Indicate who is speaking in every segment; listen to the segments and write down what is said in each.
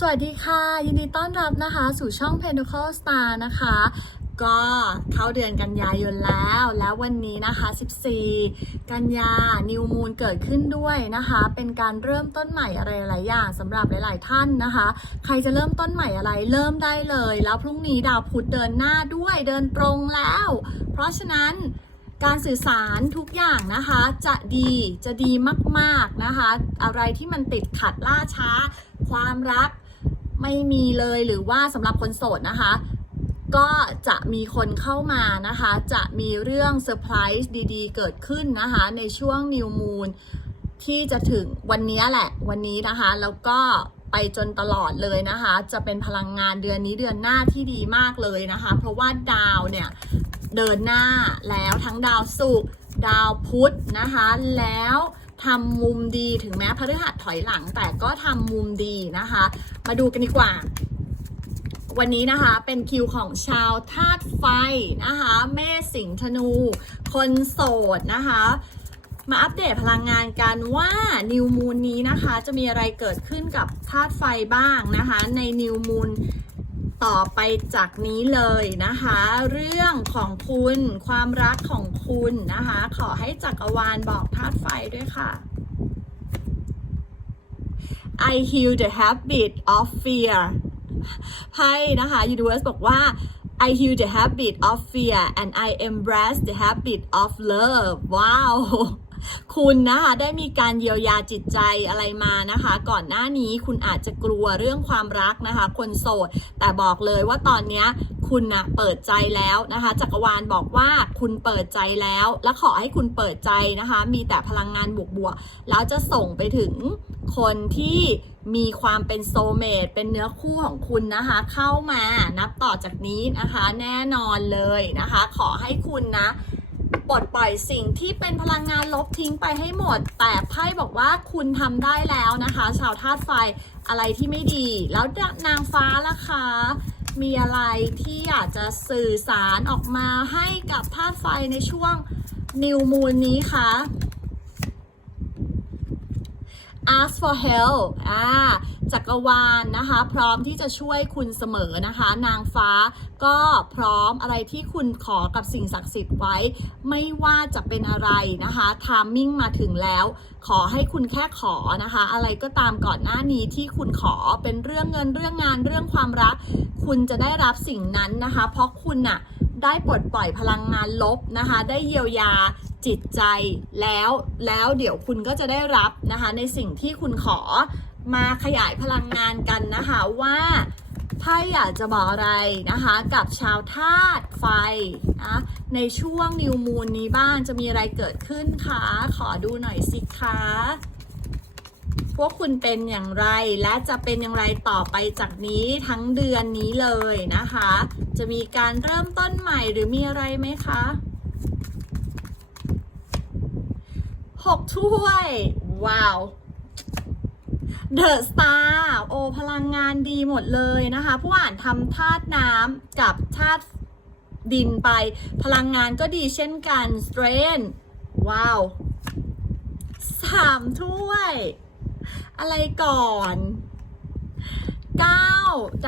Speaker 1: สวัสดีค่ะ ยินดีต้อนรับนะคะ สู่ช่อง Pinnacle Star นะคะ ก็เข้าเดือนกันยายนแล้ว แล้ววันนี้นะคะ 14 กันยานิวมูนเกิดขึ้นด้วยนะคะ เป็นการเริ่มต้นใหม่อะไรหลายอย่างสำหรับหลาย ๆ ท่านนะคะ ใครจะเริ่มต้นใหม่อะไรเริ่มได้เลย แล้วพรุ่งนี้ดาวพุธเดินหน้าด้วยเดินตรงแล้ว เพราะฉะนั้นการสื่อสารทุกอย่างนะคะจะดีจะดีมากๆนะคะ อะไรที่มันติดขัดล่าช้า ความรัก ไม่มีเลยหรือว่าสำหรับคนโสดนะคะ ก็จะมีคนเข้ามานะคะ จะมีเรื่องเซอร์ไพรส์ดีๆ เกิดขึ้นนะคะ ในช่วงนิวมูนที่จะถึงวันนี้แหละ วันนี้นะคะ แล้วก็ไปจนตลอดเลยนะคะ จะเป็นพลังงานเดือนนี้เดือนหน้าที่ดีมากเลยนะคะ เพราะว่าดาวเนี่ยเดินหน้าแล้วทั้งดาวศุกร์ดาวพุธนะคะ แล้ว ทำมุมดีถึงแม้พฤหัสถอยหลัง แต่ก็ทำมุมดีนะคะ มาดูกันดีกว่า วันนี้นะคะเป็นคิวของชาวธาตุไฟนะคะเมษสิงห์ธนู คนโสดนะคะมาอัปเดตพลังงานกันว่านิวมูนนี้นะคะ จะมีอะไรเกิดขึ้นกับธาตุไฟบ้างนะคะ ในนิวมูน ต่อไปจากนี้เลยนะคะ เรื่องของคุณความรักของคุณนะคะ ขอให้จักรวาลบอกธาตุไฟด้วยค่ะ I heal the habit of fear ไพ่นะคะ Universe บอกว่า I heal the habit of fear and I embrace the habit of love ว้าว คุณนะคะได้มีการเยียวยาจิตใจอะไรมานะคะ ก่อนหน้านี้คุณอาจจะกลัวเรื่องความรักนะคะ คนโสด แต่บอกเลยว่าตอนนี้คุณนะเปิดใจแล้วนะคะ จักรวาลบอกว่าคุณเปิดใจแล้ว และขอให้คุณเปิดใจนะคะ มีแต่พลังงานบวกๆแล้วจะส่งไปถึงคนที่มีความเป็นโซเมตเป็นเนื้อคู่ของคุณนะคะ เข้ามานับต่อจากนี้นะคะ แน่นอนเลยนะคะ ขอให้คุณนะ ปลดปล่อยสิ่งที่เป็นพลังงานลบทิ้งไปให้หมด แต่ไพ่บอกว่าคุณทำได้แล้วนะคะ ชาวธาตุไฟอะไรที่ไม่ดี แล้วนางฟ้าล่ะคะมีอะไรที่อยากจะสื่อสารออกมาให้กับธาตุไฟในช่วงนิวมูนนี้คะ ask for help อ่าจักรวาลนะคะ พร้อมที่จะช่วยคุณเสมอนะคะ นางฟ้าก็พร้อมอะไรที่คุณขอกับสิ่งศักดิ์สิทธิ์ไว้ ไม่ว่าจะเป็นอะไรนะคะทามมิ่งมาถึงแล้ว ขอให้คุณแค่ขอนะคะ อะไรก็ตามก่อนหน้านี้ที่คุณขอเป็นเรื่องเงินเรื่องงานเรื่องความรัก คุณจะได้รับสิ่งนั้นนะคะ เพราะคุณน่ะ ได้ปลดปล่อยพลังงานลบนะคะ ได้เยียวยาจิตใจแล้วแล้วเดี๋ยวคุณก็จะได้รับนะคะ ในสิ่งที่คุณขอมาขยายพลังงานกันนะคะว่าไพ่อยากจะบอกอะไรนะคะ กับชาวธาตุไฟนะในช่วงนิวมูนนี้บ้างจะมีอะไรเกิดขึ้นคะขอดูหน่อยสิคะ พวกคุณเป็นอย่างไรและจะเป็นอย่างไรต่อไปจากนี้ทั้งเดือนนี้เลยนะคะ จะมีการเริ่มต้นใหม่หรือมีอะไรไหมคะหกถ้วย ว้าวเดอะสตาร์โอพลังงานดีหมดเลยนะคะ ผู้อ่านทำธาตุน้ำกับธาตุดินไป พลังงานก็ดีเช่นกันสเตรนว้าวสามถ้วย อะไรก่อนก้า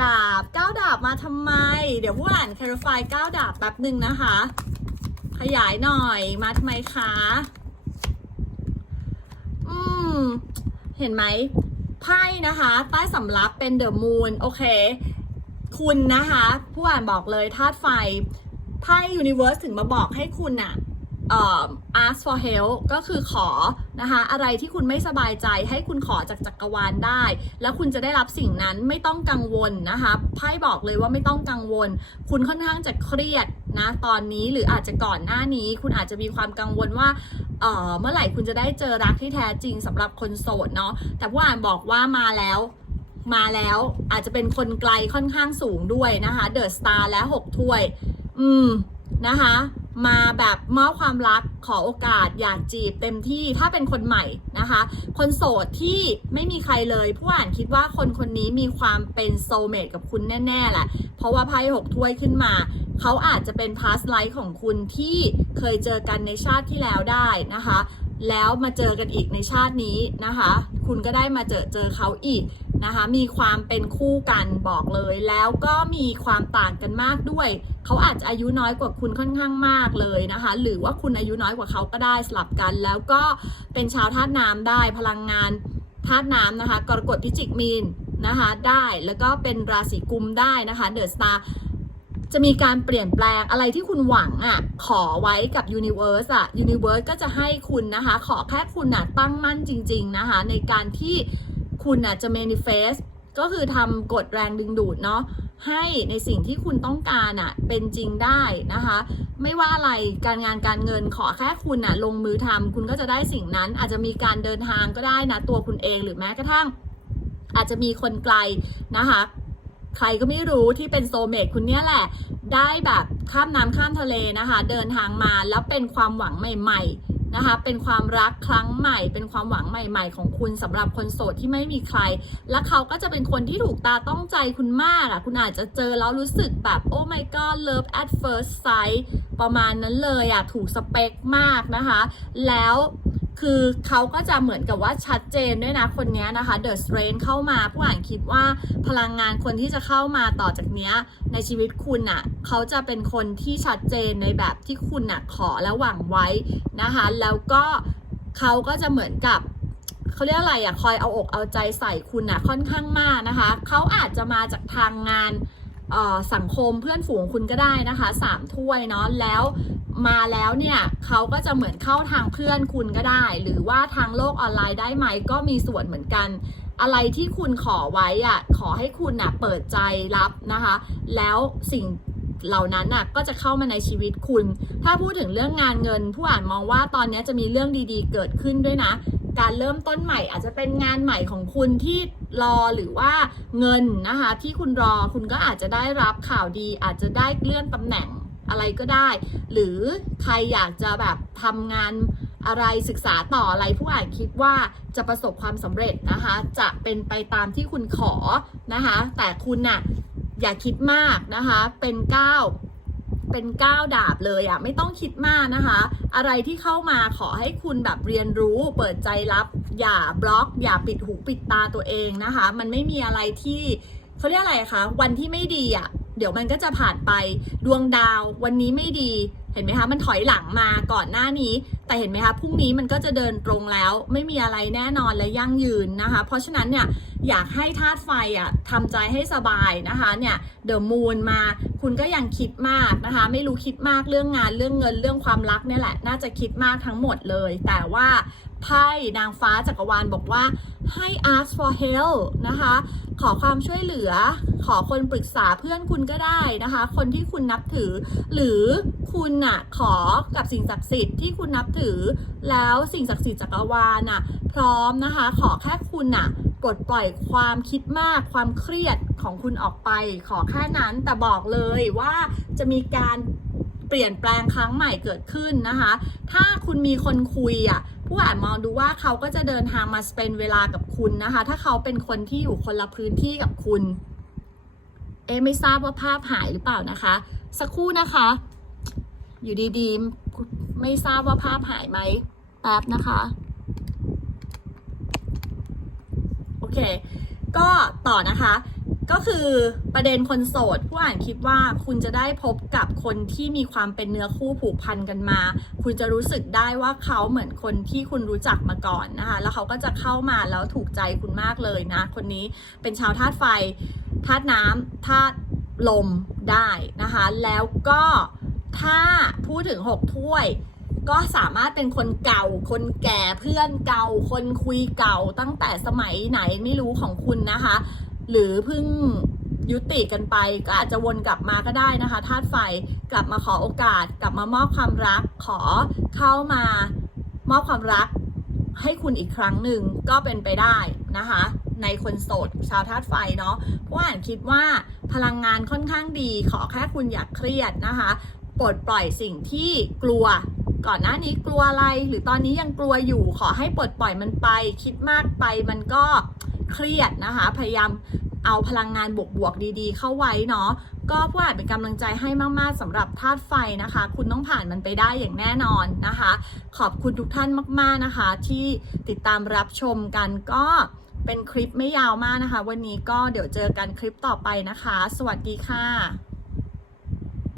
Speaker 1: ดาบเก้าดาบมาทำไม เดี๋ยวผู้อ่านคาร์ไฟเก้าดาบแป๊บหนึ่งนะคะ ขยายหน่อยมาทำไมคะ อืม เห็นไหมไพ่นะคะ ใต้สำรับเป็นเดอะมูนโอเค คุณนะคะ ผู้อ่านบอกเลยธาตุไฟไพ่ยูนิเว r ร์สถึงมาบอกให้คุณอะ ask for help ก็คือขอนะคะอะไรที่คุณไม่สบายใจให้คุณขอจากจักรวาลได้ แล้วคุณจะได้รับสิ่งนั้นไม่ต้องกังวลนะคะไพ่บอกเลยว่าไม่ต้องกังวล คุณค่อนข้างจะเครียดนะตอนนี้หรืออาจจะก่อนหน้านี้ คุณอาจจะมีความกังวลว่าเอ่อเมื่อไหร่คุณจะได้เจอรักที่แท้จริงสำหรับคนโสดเนาะแต่ผู้อ่านบอกว่ามาแล้วมาแล้วอาจจะเป็นคนไกลค่อนข้างสูงด้วยนะคะเดอะสตาร์และ6ถ้วย อืมนะคะ มาแบบมอบความรักขอโอกาสอยากจีบเต็มที่ถ้าเป็นคนใหม่นะคะ คนโสดที่ไม่มีใครเลย ผู้อ่านคิดว่าคนคนนี้มีความเป็นโซเมตกับคุณแน่ๆแหละ เพราะว่าไพ่หกถ้วยขึ้นมา เขาอาจจะเป็นพาสไลฟ์ของคุณที่เคยเจอกันในชาติที่แล้วได้นะคะ แล้วมาเจอกันอีกในชาตินี้นะคะ คุณก็ได้มาเจอเจอเขาอีก นะคะมีความเป็นคู่กันบอกเลยแล้วก็มีความต่างกันมากด้วย เขาอาจจะอายุน้อยกว่าคุณค่อนข้างมากเลยนะคะ หรือว่าคุณอายุน้อยกว่าเขาก็ได้สลับกัน แล้วก็เป็นชาวธาตุน้ำได้พลังงานธาตุน้ำนะคะกรกฎพิจิกมีนนะคะได้แล้วก็เป็นราศีกุมได้นะคะเดอะสตาร์จะมีการเปลี่ยนแปลงอะไรที่คุณหวังอะขอไว้กับ Universe อะ Universe ก็จะให้คุณนะคะ ขอแค่คุณอะตั้งมั่นจริง ๆนะคะ ในการที่ คุณอะจะ manifest ก็คือทำกฎแรงดึงดูดเนาะให้ในสิ่งที่คุณต้องการอะเป็นจริงได้นะคะ ไม่ว่าอะไรการงานการเงินขอแค่คุณอะลงมือทำคุณก็จะได้สิ่งนั้น อาจจะมีการเดินทางก็ได้นะตัวคุณเองหรือแม้กระทั่ง อาจจะมีคนไกลนะคะใครก็ไม่รู้ที่เป็นโซเมตคุณเนี่ยแหละ ได้แบบข้ามน้ำข้ามทะเลนะคะ เดินทางมาแล้วเป็นความหวังใหม่ ๆ นะคะเป็นความรักครั้งใหม่ เป็นความหวังใหม่ ๆ ของคุณสำหรับคนโสดที่ไม่มีใคร และเขาก็จะเป็นคนที่ถูกตาต้องใจคุณมากอะคุณอาจจะเจอแล้วรู้สึกแบบโอ้ my god love at first sight ประมาณนั้นเลยอะถูกสเปคมากนะคะ แล้ว คือเขาก็จะเหมือนกับว่าชัดเจนด้วยนะคนนี้นะคะ The Strange เข้ามาผู้อ่านคิดว่าพลังงานคนที่จะเข้ามาต่อจากเนี้ยในชีวิตคุณอะ่ะเขาจะเป็นคนที่ชัดเจนในแบบที่คุณอะ่ะขอและหวังไว้นะคะ แล้วก็เขาก็จะเหมือนกับเขาเรียกอะไรอะ่ะคอยเอาอกเอาใจใส่คุณอะ่ะค่อนข้างมากนะคะ เขาอาจจะมาจากทางงาน สังคมเพื่อนฝูงคุณก็ได้นะคะสามถ้วยเนาะแล้วมาแล้วเนี่ยเขาก็จะเหมือนเข้าทางเพื่อนคุณก็ได้ หรือว่าทางโลกออนไลน์ได้ไหมก็มีส่วนเหมือนกัน อะไรที่คุณขอไว้อะขอให้คุณน่ะเปิดใจรับนะคะ แล้วสิ่ง เหล่านั้นน่ะก็จะเข้ามาในชีวิตคุณ ถ้าพูดถึงเรื่องงานเงิน ผู้อ่านมองว่าตอนนี้จะมีเรื่องดีๆ เกิดขึ้นด้วยนะ การเริ่มต้นใหม่อาจจะเป็นงานใหม่ของคุณที่รอหรือว่าเงินนะคะ ที่คุณรอคุณก็อาจจะได้รับข่าวดี อาจจะได้เลื่อนตำแหน่งอะไรก็ได้ หรือใครอยากจะแบบทำงานอะไรศึกษาต่ออะไรผู้อ่านคิดว่าจะประสบความสำเร็จนะคะ จะเป็นไปตามที่คุณขอนะคะ แต่คุณน่ะ อย่าคิดมากนะคะ เป็นก้าเป็นก้าวดาบเลยอะไม่ต้องคิดมากนะคะ อะไรที่เข้ามาขอให้คุณแบบเรียนรู้เปิดใจรับ อย่าบล็อก อย่าปิดหูปิดตาตัวเองนะคะ มันไม่มีอะไรที่เขาเรียกอะไรคะวันที่ไม่ดีอะเดี๋ยวมันก็จะผ่านไปดวงดาววันนี้ไม่ดีเห็นไหมคะ มันถอยหลังมาก่อนหน้านี้ แต่เห็นไหมคะพรุ่งนี้มันก็จะเดินตรงแล้ว ไม่มีอะไรแน่นอนและยั่งยืนนะคะ เพราะฉะนั้นเนี่ยอยากให้ธาตุไฟอะทำใจให้สบายนะคะเนี่ยเดอะมูนมาคุณก็ยังคิดมากนะคะ ไม่รู้คิดมากเรื่องงานเรื่องเงินเรื่องความรักเนี่ยแหละ น่าจะคิดมากทั้งหมดเลย แต่ว่าไพ่นางฟ้าจักรวาลบอกว่าให้ ask for help นะคะ ขอความช่วยเหลือ ขอคนปรึกษาเพื่อนคุณก็ได้นะคะ คนที่คุณนับถือ หรือคุณน่ะขอกับสิ่งศักดิ์สิทธิ์ที่คุณนับถือแล้วสิ่งศักดิ์สิทธิ์จักรวาลน่ะพร้อมนะคะ ขอแค่คุณน่ะปลดปล่อยความคิดมากความเครียดของคุณออกไป ขอแค่นั้นแต่บอกเลยว่าจะมีการเปลี่ยนแปลงครั้งใหม่เกิดขึ้นนะคะ ถ้าคุณมีคนคุยอะผู้อ่านมองดูว่าเขาก็จะเดินทางมาสเปนเวลากับคุณนะคะ ถ้าเขาเป็นคนที่อยู่คนละพื้นที่กับคุณ เอไม่ทราบว่าภาพหายหรือเปล่านะคะ สักครู่นะคะ อยู่ดีๆ ไม่ทราบว่าภาพหายไหมแป๊บนะคะ โอเค ก็ต่อนะคะ ก็คือประเด็นคนโสด ผู้อ่านคิดว่าคุณจะได้พบกับคนที่มีความเป็นเนื้อคู่ผูกพันกันมา คุณจะรู้สึกได้ว่าเขาเหมือนคนที่คุณรู้จักมาก่อนนะคะ แล้วเขาก็จะเข้ามาแล้วถูกใจคุณมากเลยนะ คนนี้เป็นชาวธาตุไฟธาตุน้ำธาตุลมได้นะคะ แล้วก็ ถ้าพูดถึง6ถ้วย ก็สามารถเป็นคนเก่า คนแก่เพื่อนเก่า คนคุยเก่าตั้งแต่สมัยไหนไม่รู้ของคุณนะคะ หรือเพิ่งยุติกันไปก็อาจจะวนกลับมาก็ได้นะคะธาตุไฟกลับมาขอโอกาส กลับมามอบความรัก ขอเข้ามามอบความรักให้คุณอีกครั้งหนึ่งก็เป็นไปได้นะคะ ในคนโสดชาวธาตุไฟเนาะเพราะอ่านคิดว่าพลังงานค่อนข้างดี ขอแค่คุณอย่าเครียดนะคะ ปลดปล่อยสิ่งที่กลัว ก่อนหน้านี้กลัวอะไร หรือตอนนี้ยังกลัวอยู่ขอให้ปลดปล่อยมันไป คิดมากไปมันก็เครียดนะคะ พยายามเอาพลังงานบวกๆดีๆ เข้าไว้เนาะก็ผู้อ่านเป็นกำลังใจให้มากๆสำหรับธาตุไฟนะคะ คุณต้องผ่านมันไปได้อย่างแน่นอนนะคะ ขอบคุณทุกท่านมากๆนะคะ ที่ติดตามรับชมกันก็เป็นคลิปไม่ยาวมากนะคะ วันนี้ก็เดี๋ยวเจอกันคลิปต่อไปนะคะ สวัสดีค่ะ